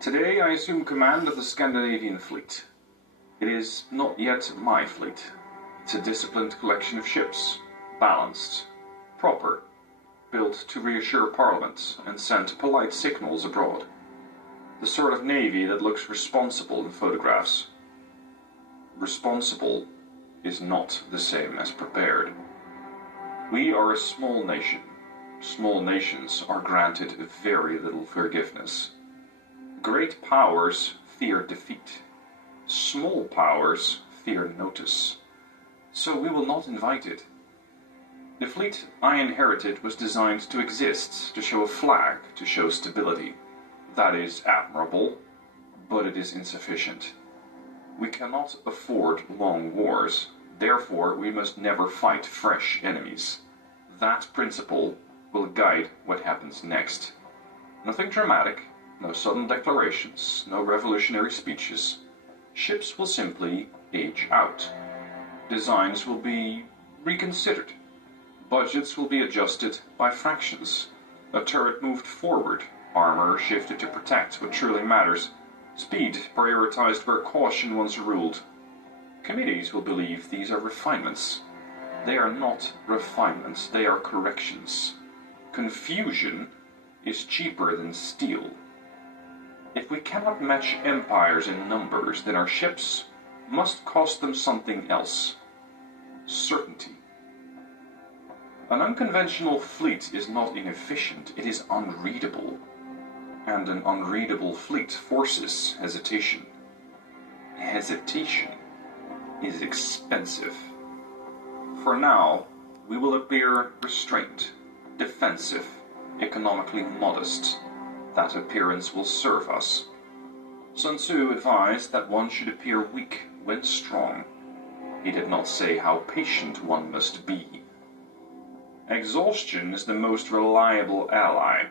Today I assume command of the Scandinavian fleet. It is not yet my fleet. It's a disciplined collection of ships, balanced, proper, built to reassure Parliament and send polite signals abroad. The sort of navy that looks responsible in photographs. Responsible is not the same as prepared. We are a small nation. Small nations are granted very little forgiveness. Great powers fear defeat. Small powers fear notice. So we will not invite it. The fleet I inherited was designed to exist, to show a flag, to show stability. That is admirable, but it is insufficient. We cannot afford long wars, therefore we must never fight fresh enemies. That principle will guide what happens next. Nothing dramatic, no sudden declarations, no revolutionary speeches. Ships will simply age out. Designs will be reconsidered. Budgets will be adjusted by fractions. A turret moved forward, armor shifted to protect what truly matters, speed prioritized where caution once ruled. Committees will believe these are refinements. They are not refinements, they are corrections. Confusion is cheaper than steel. If we cannot match empires in numbers, then our ships must cost them something else. Certainty. An unconventional fleet is not inefficient, it is unreadable. And an unreadable fleet forces hesitation. Hesitation is expensive. For now, we will appear restrained, defensive, economically modest. That appearance will serve us. Sun Tzu advised that one should appear weak when strong. He did not say how patient one must be. Exhaustion is the most reliable ally.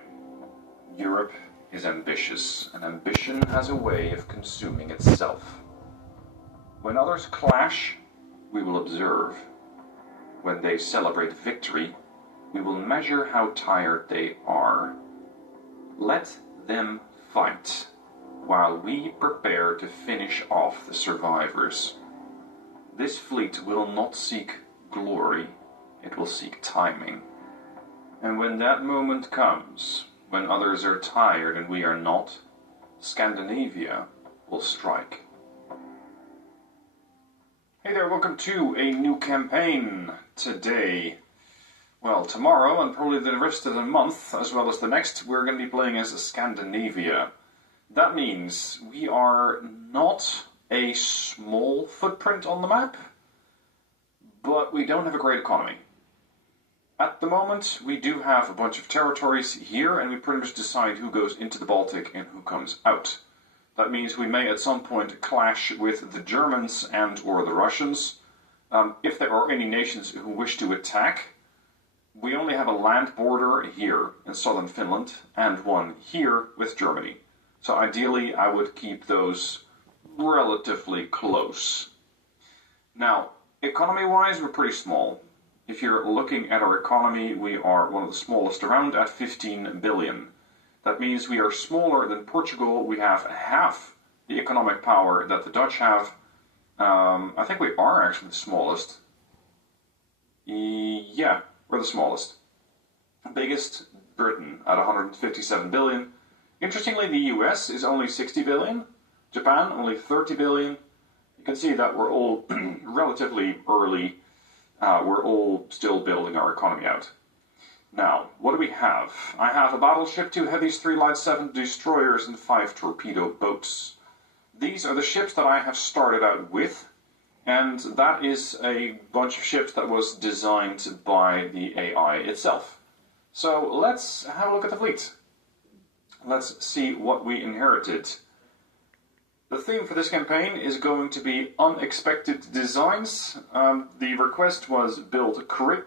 Europe is ambitious, and ambition has a way of consuming itself. When others clash, we will observe. When they celebrate victory, we will measure how tired they are. Let them fight, while we prepare to finish off the survivors. This fleet will not seek glory, it will seek timing. And when that moment comes, when others are tired and we are not, Scandinavia will strike. Hey there, welcome to a new campaign. Today, well, tomorrow and probably the rest of the month, as well as the next, we're going to be playing as Scandinavia. That means we are not a small footprint on the map, but we don't have a great economy. At the moment, we do have a bunch of territories here, and we pretty much decide who goes into the Baltic and who comes out. That means we may at some point clash with the Germans and or the Russians. If there are any nations who wish to attack, we only have a land border here in southern Finland and one here with Germany. So ideally I would keep those relatively close. Now, economy-wise, we're pretty small. If you're looking at our economy, we are one of the smallest around at 15 billion. That means we are smaller than Portugal. We have half the economic power that the Dutch have. I think we are actually the smallest. Yeah, we're the smallest. Biggest, Britain, at 157 billion. Interestingly, the US is only 60 billion. Japan, only 30 billion. You can see that we're all relatively early. We're all still building our economy out. Now, what do we have? I have a battleship, 2 heavies, 3 light, 7 destroyers, and 5 torpedo boats. These are the ships that I have started out with, and that is a bunch of ships that was designed by the AI itself. So let's have a look at the fleet. Let's see what we inherited. The theme for this campaign is going to be unexpected designs. The request was build Caribbean.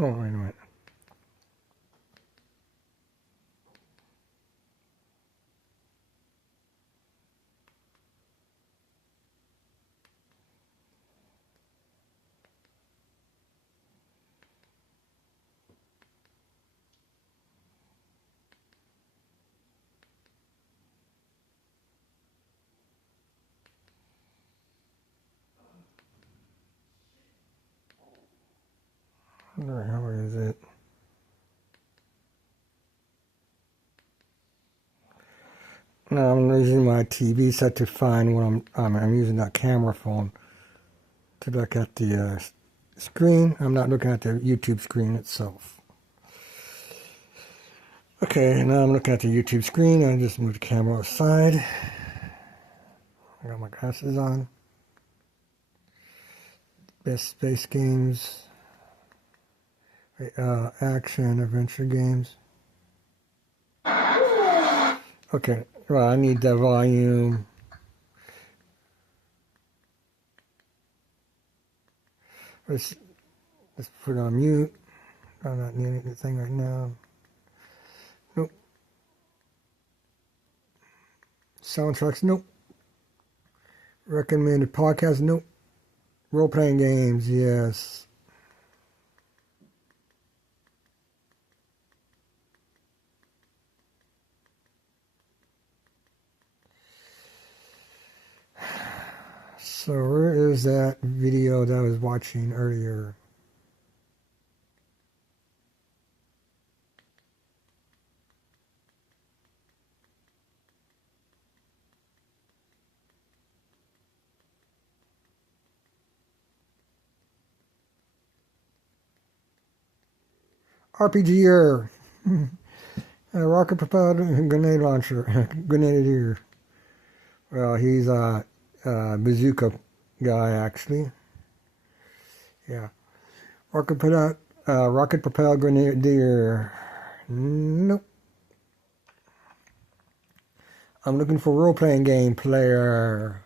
Oh, wait a minute. Where the hell is it? No, I'm using my TV set to find what I'm using that camera phone to look at the screen. I'm not looking at the YouTube screen itself. Okay, now I'm looking at the YouTube screen. I just moved the camera aside. I got my glasses on. Best space games. Action, adventure games. Okay, well, I need the volume. Let's put it on mute. I'm not needing anything right now. Nope. Soundtracks, nope. Recommended podcasts, nope. Role-playing games, yes. So where is that video that I was watching earlier? RPGer. A rocket-propelled grenade launcher. Grenadier. Well, he's a bazooka guy, actually. Yeah. Rocket-propelled grenadier. Nope. I'm looking for role-playing game player.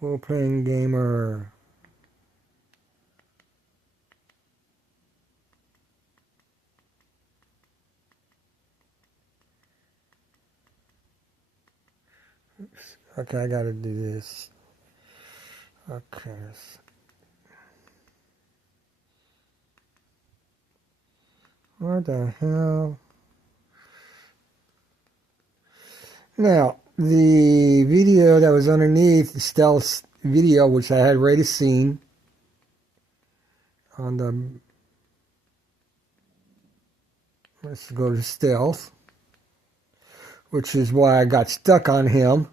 Role-playing gamer. Oops. Okay, I gotta do this. Okay. What the hell? Now, the video that was underneath the Stealth video, which I had already seen on the, let's go to Stealth, which is why I got stuck on him.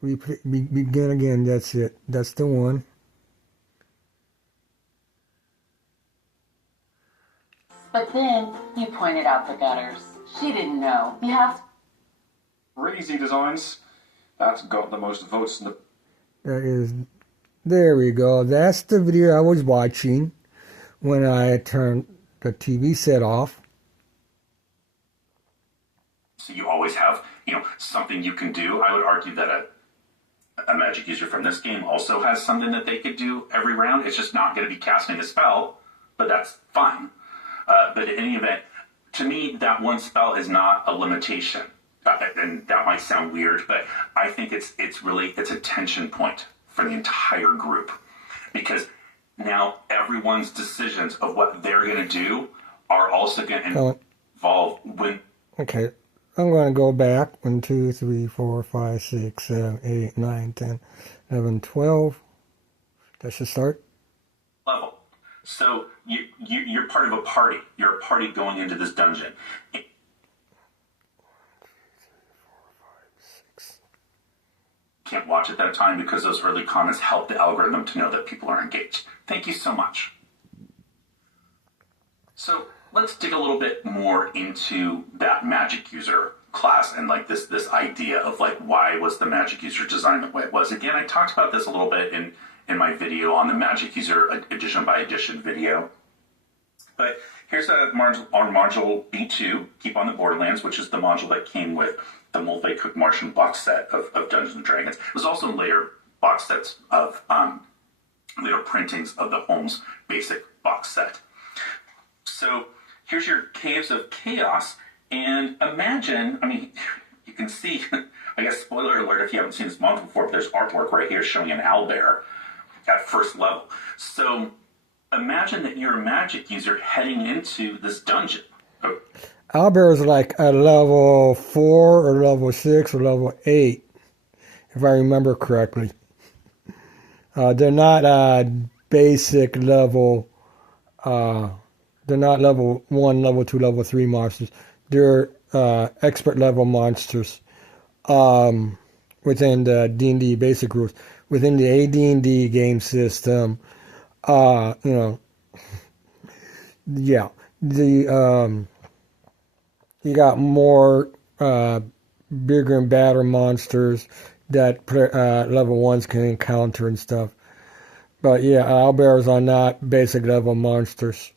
Begin again, that's it. That's the one. But then you pointed out the gutters. She didn't know. You have Crazy designs. That's got the most votes in the... That is, there we go. That's the video I was watching when I turned the TV set off. So you always have, something you can do. I would argue that a magic user from this game also has something that they could do every round. It's just not going to be casting a spell, but that's fine. But in any event, to me, that one spell is not a limitation. And that might sound weird, but I think it's a tension point for the entire group. Because now everyone's decisions of what they're going to do are also going to involve when... Okay. I'm going to go back 1, 2, 3, 4, 5, 6, 7, 8, 9, 10, 11, 12. That should start. Level. So you're part of a party. You're a party going into this dungeon. 1, 2, 3, 4, 5, 6. Can't watch at that time because those early comments help the algorithm to know that people are engaged. Thank you so much. let's dig a little bit more into that magic user class and like this idea of like why was the magic user designed the way it was. Again, I talked about this a little bit in my video on the magic user edition by edition video. But here's our module B2, Keep on the Borderlands, which is the module that came with the multi-cook Martian box set of Dungeons and Dragons. It was also later box sets of later printings of the Holmes basic box set. So here's your Caves of Chaos, and imagine, I mean, you can see, I guess spoiler alert if you haven't seen this module before, but there's artwork right here showing an owlbear at first level. So imagine that you're a magic user heading into this dungeon. Owlbear is like a level 4 or level 6 or level 8, if I remember correctly. They're not basic level, they're not level 1, level 2, level 3 monsters. They're expert level monsters within the D&D basic rules. Within the AD&D game system, you know, yeah, the you got more bigger and badder monsters that level 1s can encounter and stuff. But yeah, owlbears are not basic level monsters.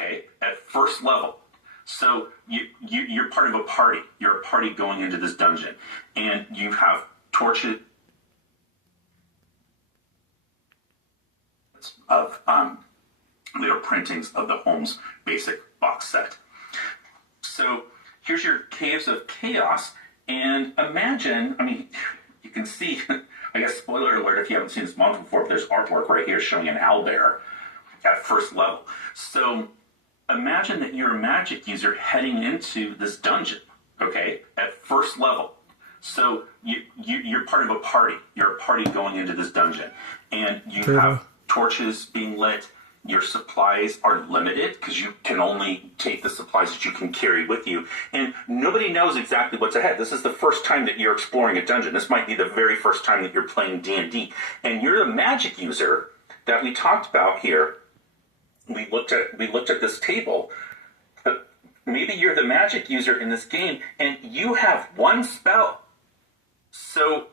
Okay, at first level. So you're part of a party. You're a party going into this dungeon, and you have torches of later printings of the Holmes basic box set. So here's your Caves of Chaos, and imagine, I mean, you can see, I guess spoiler alert if you haven't seen this module before, but there's artwork right here showing an owlbear at first level. So imagine that you're a magic user heading into this dungeon, okay, at first level. So you're part of a party. You're a party going into this dungeon, and you have torches being lit. Your supplies are limited because you can only take the supplies that you can carry with you. And nobody knows exactly what's ahead. This is the first time that you're exploring a dungeon. This might be the very first time that you're playing D&D. And you're a magic user that we talked about here. We looked at this table. Maybe you're the magic user in this game and you have one spell. So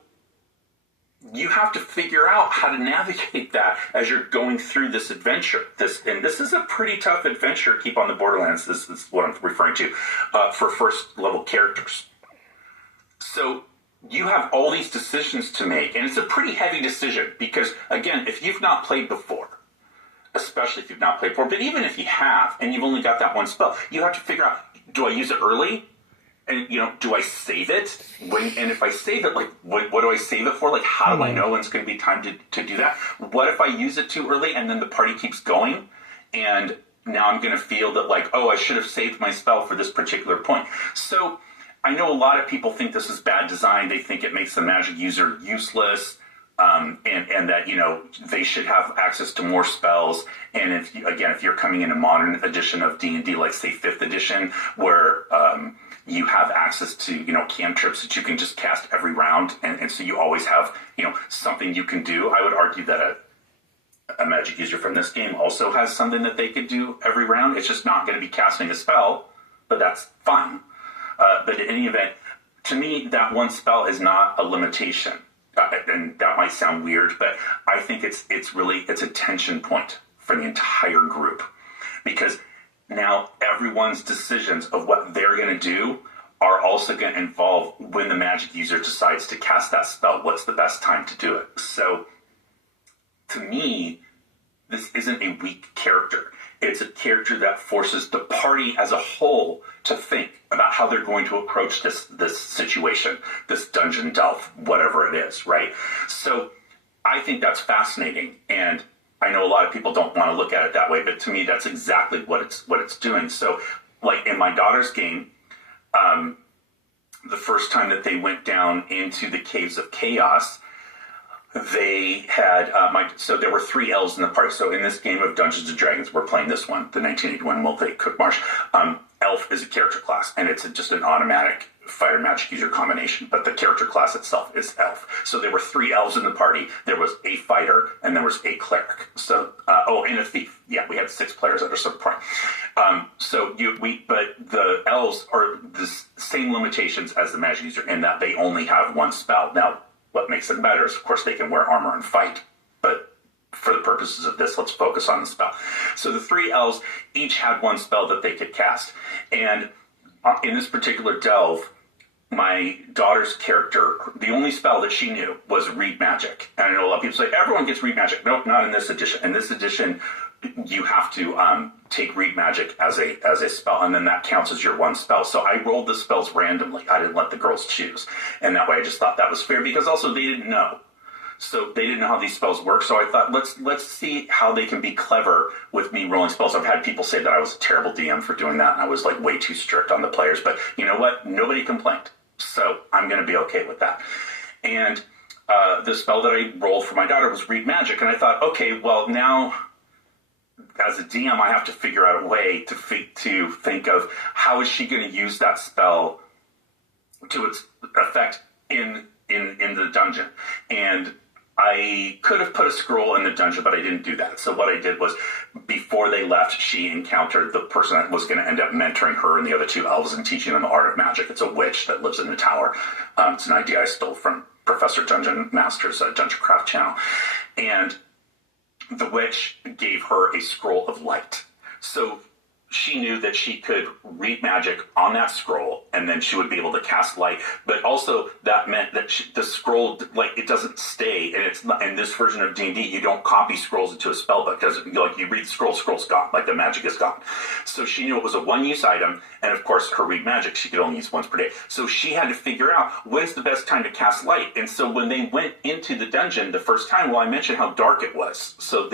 you have to figure out how to navigate that as you're going through this adventure. This is a pretty tough adventure. Keep on the Borderlands. This is what I'm referring to for first level characters. So you have all these decisions to make, and it's a pretty heavy decision because, again, if you've not played before, especially if you've not played before, but even if you have and you've only got that one spell, you have to figure out: do I use it early? And, you know, do I save it? And if I save it, like, what do I save it for? Like, how do I know when it's going to be time to do that? What if I use it too early and then the party keeps going? And now I'm going to feel that, like, oh, I should have saved my spell for this particular point. So I know a lot of people think this is bad design. They think it makes the magic user useless. And that, you know, they should have access to more spells. And if you're coming in a modern edition of D&D, like, say, 5th edition, where you have access to, you know, cantrips that you can just cast every round, and so you always have, you know, something you can do. I would argue that a magic user from this game also has something that they could do every round. It's just not going to be casting a spell, but that's fine. But in any event, to me, that one spell is not a limitation. And that might sound weird, but I think it's a tension point for the entire group, because now everyone's decisions of what they're going to do are also going to involve when the magic user decides to cast that spell. What's the best time to do it? So, to me, this isn't a weak character. It's a character that forces the party as a whole to think about how they're going to approach this situation, this dungeon delve, whatever it is, right? So I think that's fascinating, and I know a lot of people don't want to look at it that way, but to me, that's exactly what it's doing. So, like in my daughter's game, the first time that they went down into the Caves of Chaos, they had so there were 3 elves in the party. So in this game of Dungeons and Dragons, we're playing this one, the 1981 multi-cook marsh. Elf is a character class, and it's just an automatic fighter magic user combination, but the character class itself is elf. So there were 3 elves in the party. There was a fighter, and there was a cleric. So and a thief. Yeah, we had 6 players at a certain point. But the elves are the same limitations as the magic user in that they only have 1 spell. Now, what makes it better is, of course, they can wear armor and fight. But for the purposes of this, let's focus on the spell. So the 3 elves each had 1 spell that they could cast. And in this particular delve, my daughter's character, the only spell that she knew was Read Magic. And I know a lot of people say, everyone gets Read Magic. Nope, not in this edition. In this edition, you have to take Read Magic as a spell, and then that counts as your 1 spell. So I rolled the spells randomly. I didn't let the girls choose. And that way I just thought that was fair, because also they didn't know. So they didn't know how these spells work. So I thought, let's see how they can be clever with me rolling spells. I've had people say that I was a terrible DM for doing that, and I was like way too strict on the players. But you know what? Nobody complained. So I'm going to be okay with that. And the spell that I rolled for my daughter was Read Magic. And I thought, okay, well, now as a DM, I have to figure out a way to think of how is she going to use that spell to its effect in the dungeon. And I could have put a scroll in the dungeon, but I didn't do that. So what I did was, before they left, she encountered the person that was going to end up mentoring her and the other 2 elves and teaching them the art of magic. It's a witch that lives in the tower. It's an idea I stole from Professor Dungeon Master's Dungeon Craft channel. And the witch gave her a scroll of light. So she knew that she could read magic on that scroll, and then she would be able to cast light. But also that meant that the scroll, like, it doesn't stay. And it's not, in this version of D&D, you don't copy scrolls into a spell book. Like, you read the scroll's gone. Like, the magic is gone. So she knew it was a 1-use item. And of course, her read magic, she could only use once per day. So she had to figure out when's the best time to cast light. And so when they went into the dungeon the first time, well, I mentioned how dark it was. So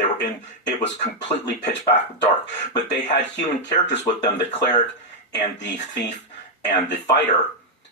it was completely pitch black dark. But they had human characters with them, the cleric and the thief and the fighter.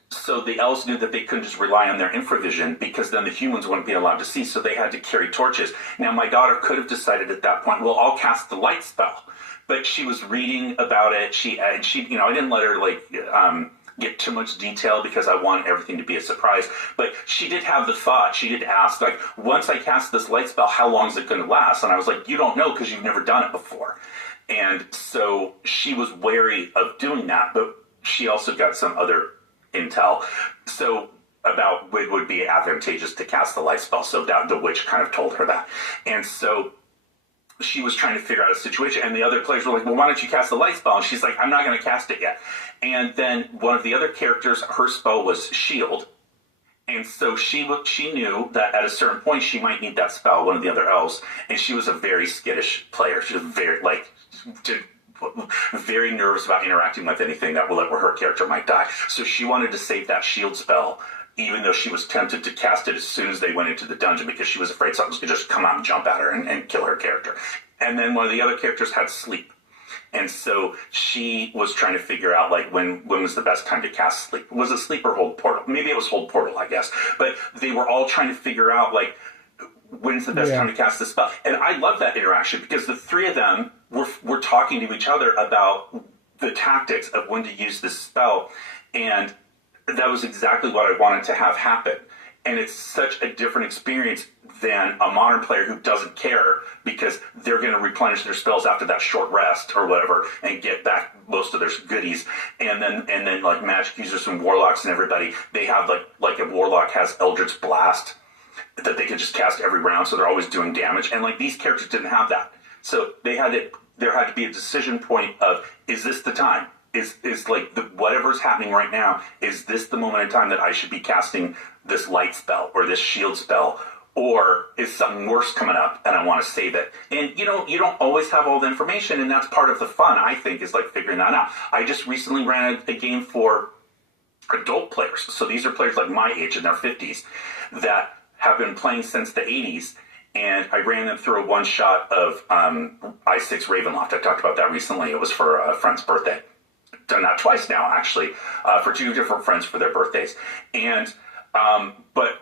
So the elves knew that they couldn't just rely on their infravision, because then the humans wouldn't be allowed to see. So they had to carry torches. Now, my daughter could have decided at that point, well, I'll cast the light spell. But she was reading about it. She, I didn't let her get too much detail, because I want everything to be a surprise. But she did have the thought. She did ask, like, once I cast this light spell, how long is it going to last? And I was like, you don't know, because you've never done it before. And so she was wary of doing that, but she also got some other intel. So about when it would be advantageous to cast the light spell. So the witch kind of told her that. And so she was trying to figure out a situation, and the other players were like, well, why don't you cast the light spell? And she's like, I'm not going to cast it yet. And then one of the other characters, her spell was shield. And so she knew that at a certain point she might need that spell, one of the other elves. And she was a very skittish player. She was very nervous about interacting with anything that where her character might die. So she wanted to save that shield spell, even though she was tempted to cast it as soon as they went into the dungeon, because she was afraid something was going to just come out and jump at her and kill her character. And then one of the other characters had sleep. And so she was trying to figure out, like, when was the best time to cast sleep. Was it sleep or hold portal? Maybe it was hold portal, I guess. But they were all trying to figure out, like, when's the best time to cast the spell. And I love that interaction, because the 3 of them were talking to each other about the tactics of when to use this spell. And that was exactly what I wanted to have happen. And it's such a different experience than a modern player who doesn't care, because they're going to replenish their spells after that short rest or whatever and get back most of their goodies. And then like magic users and warlocks and everybody, they have like a warlock has Eldritch Blast that they can just cast every round, so they're always doing damage. And like these characters didn't have that. So there had to be a decision point of, is this the time? Is like whatever's happening right now, is this the moment in time that I should be casting this light spell or this shield spell? Or is something worse coming up and I want to save it? And you don't always have all the information, and that's part of the fun, I think, is like figuring that out. I just recently ran a game for adult players. So these are players like my age in their 50s that have been playing since the 80s. And I ran them through a one-shot of I6 Ravenloft. I talked about that recently. It was for a friend's birthday. Done that twice now, actually, for 2 different friends for their birthdays. And, but,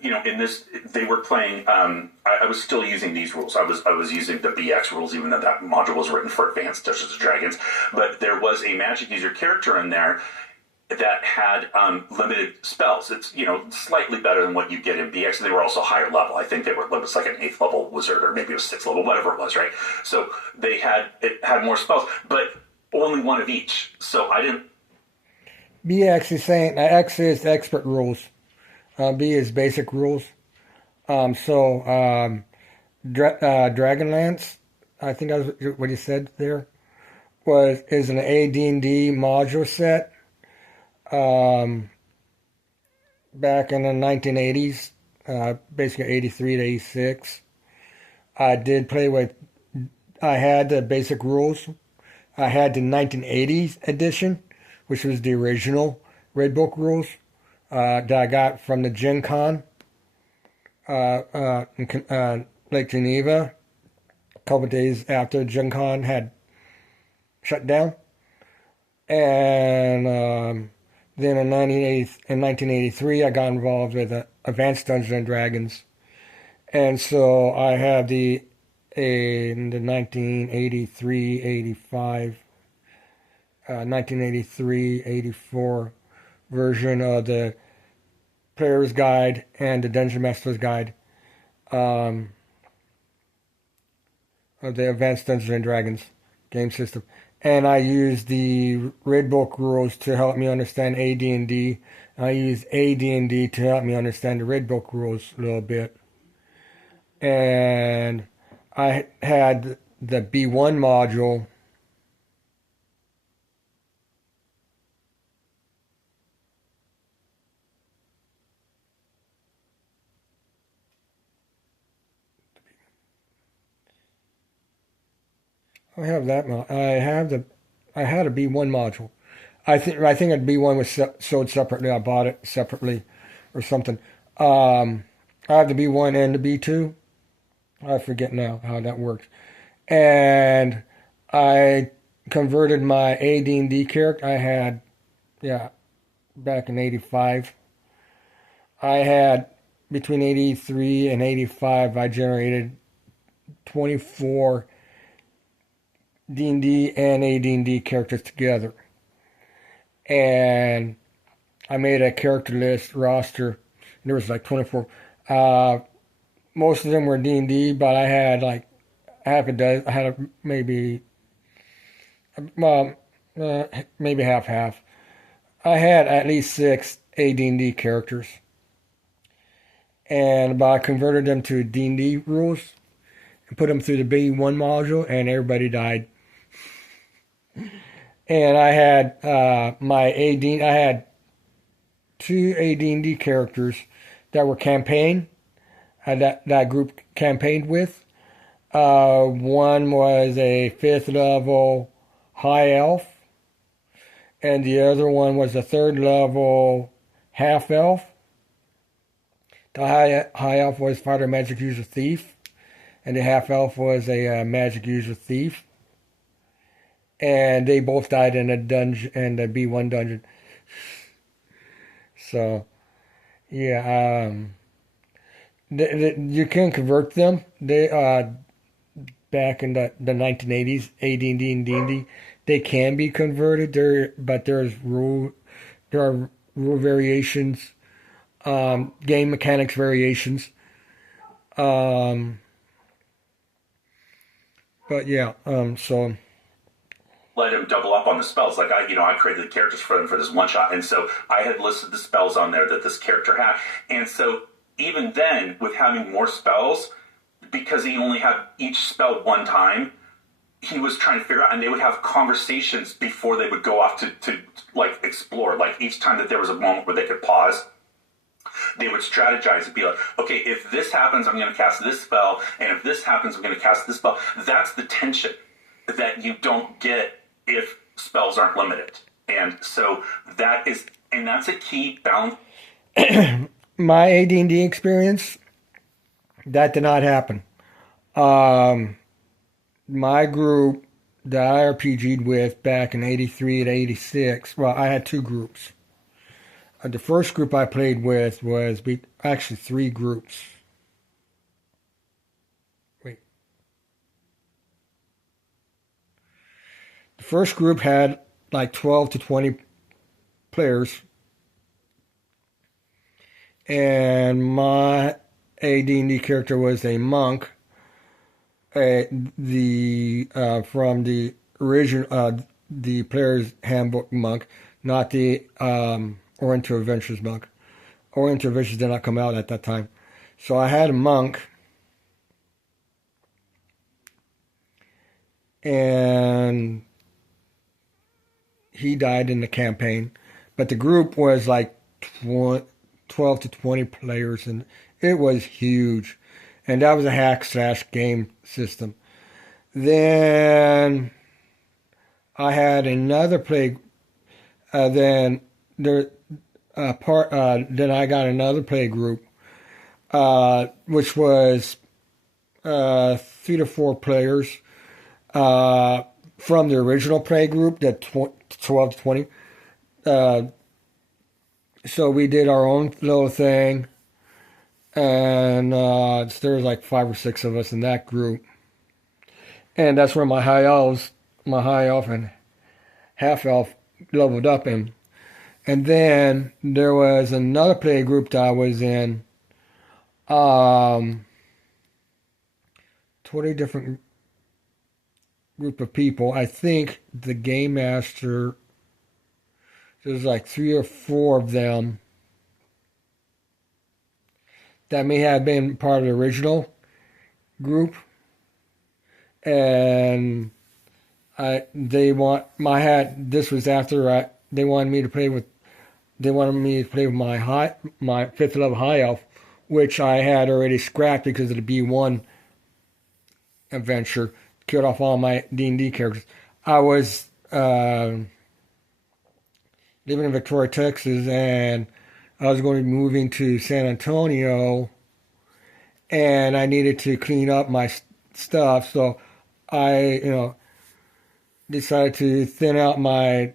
in this, they were playing, I was still using these rules. I was using the BX rules, even though that module was written for Advanced Dungeons & Dragons. But there was a magic user character in there, that had limited spells. It's, you know, slightly better than what you get in BX. They were also higher level. I think they were, it was like an 8th level wizard, or maybe it was 6th level, whatever it was, right? So it had more spells, but only one of each. So I didn't. BX is saying X is expert rules. B is basic rules. Dragonlance, I think that was what he said there, is an AD&D module set. Back in the 1980s, basically 83 to 86. I had the basic rules. I had the 1980s edition, which was the original Red Book rules that I got from the Gen Con in Lake Geneva, a couple of days after Gen Con had shut down. And then in 1983, I got involved with Advanced Dungeons and Dragons. And so I have in the 1983, 85, 1983, 84 version of the Player's Guide and the Dungeon Master's Guide of the Advanced Dungeons and Dragons game system. And I use the Red Book rules to help me understand AD&D. I use AD&D to help me understand the Red Book rules a little bit. And I had the B1 module. I have that. I had a B1 module. I think a B1 was sold separately. I bought it separately, or something. I have the B1 and the B2. I forget now how that works. And I converted my AD&D character. I had, back in 85. I had between 83 and 85. I generated 24 D&D and AD&D characters together. And I made a character list roster. There was like 24. Most of them were D&D, but I had like half a dozen. I had maybe half. I had at least 6 AD&D characters. But I converted them to D&D rules and put them through the B1 module, and everybody died. And I had I had 2 AD&D characters that were campaign, that group campaigned with. One was a 5th level high elf, and the other one was a 3rd level half elf. The high elf was fighter magic user thief, and the half elf was a magic user thief. And they both died in a dungeon, in the B1 dungeon. So, yeah, you can convert them. They back in the 1980s, AD&D and D&D, they can be converted. But there are rule variations, game mechanics variations. But yeah, so. Let him double up on the spells. Like I created the characters for them for this one shot, and so I had listed the spells on there that this character had. And so even then, with having more spells, because he only had each spell one time, he was trying to figure out, and they would have conversations before they would go off to like explore. Like each time that there was a moment where they could pause, they would strategize and be like, okay, if this happens, I'm going to cast this spell, and if this happens, I'm going to cast this spell. That's the tension that you don't get if spells aren't limited. And so that's a key balance. My AD&D experience, that did not happen. My group that I RPG'd with back in 83 to 86, well, I had 2 groups. The first group I played with was actually 3 groups. The first group had like 12 to 20 players. And my AD&D character was a monk, from the original, the player's handbook monk, not the Oriental Adventures monk. Oriental Adventures did not come out at that time. So I had a monk, and he died in the campaign. But the group was like 12 to 20 players, and it was huge. And that was a hack/game system. Then I had another play. Then I got another play group, which was 3 to 4 players from the original play group, that 12 to 20. So we did our own little thing, and there was like 5 or 6 of us in that group. And that's where my high elf and half elf leveled up in. And then there was another play group that I was in, 20 different group of people. I think the game master, there's like 3 or 4 of them that may have been part of the original group, and this was after they wanted me to play with my 5th level high elf, which I had already scrapped because of the B1 adventure, killed off all my D&D characters. I was living in Victoria, Texas, and I was going to be moving to San Antonio, and I needed to clean up my stuff, so I, decided to thin out my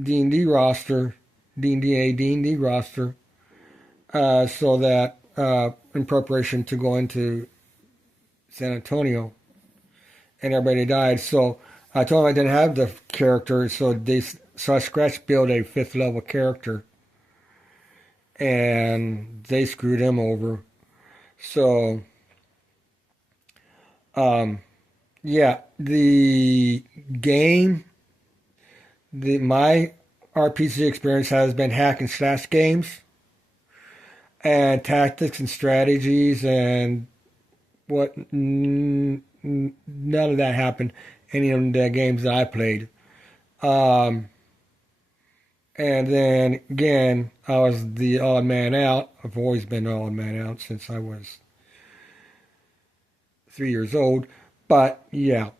D&D roster, D&D roster, so that in preparation to go into San Antonio, and everybody died. So I told them I didn't have the character, so I scratch built a 5th level character, and they screwed him over. So, yeah, the game, my RPG experience has been hack and slash games, and tactics and strategies, and none of that happened in any of the games that I played. And then again, I was the odd man out. I've always been the odd man out since I was 3 years old. But yeah,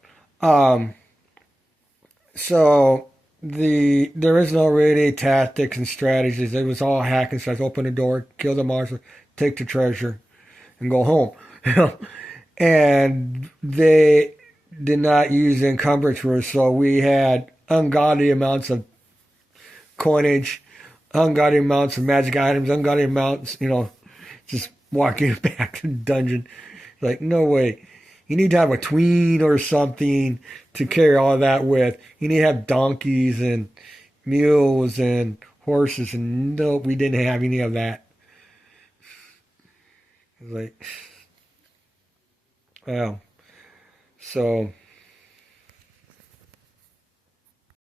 so there is no really tactics and strategies. It was all hack and slash. Open the door, kill the monster, take the treasure, and go home. And they did not use encumbrance rules, so we had ungodly amounts of coinage, ungodly amounts of magic items, ungodly amounts, just walking back to the dungeon. Like, no way. You need to have a tween or something to carry all that with. You need to have donkeys and mules and horses, and no, we didn't have any of that. It was like, wow. So,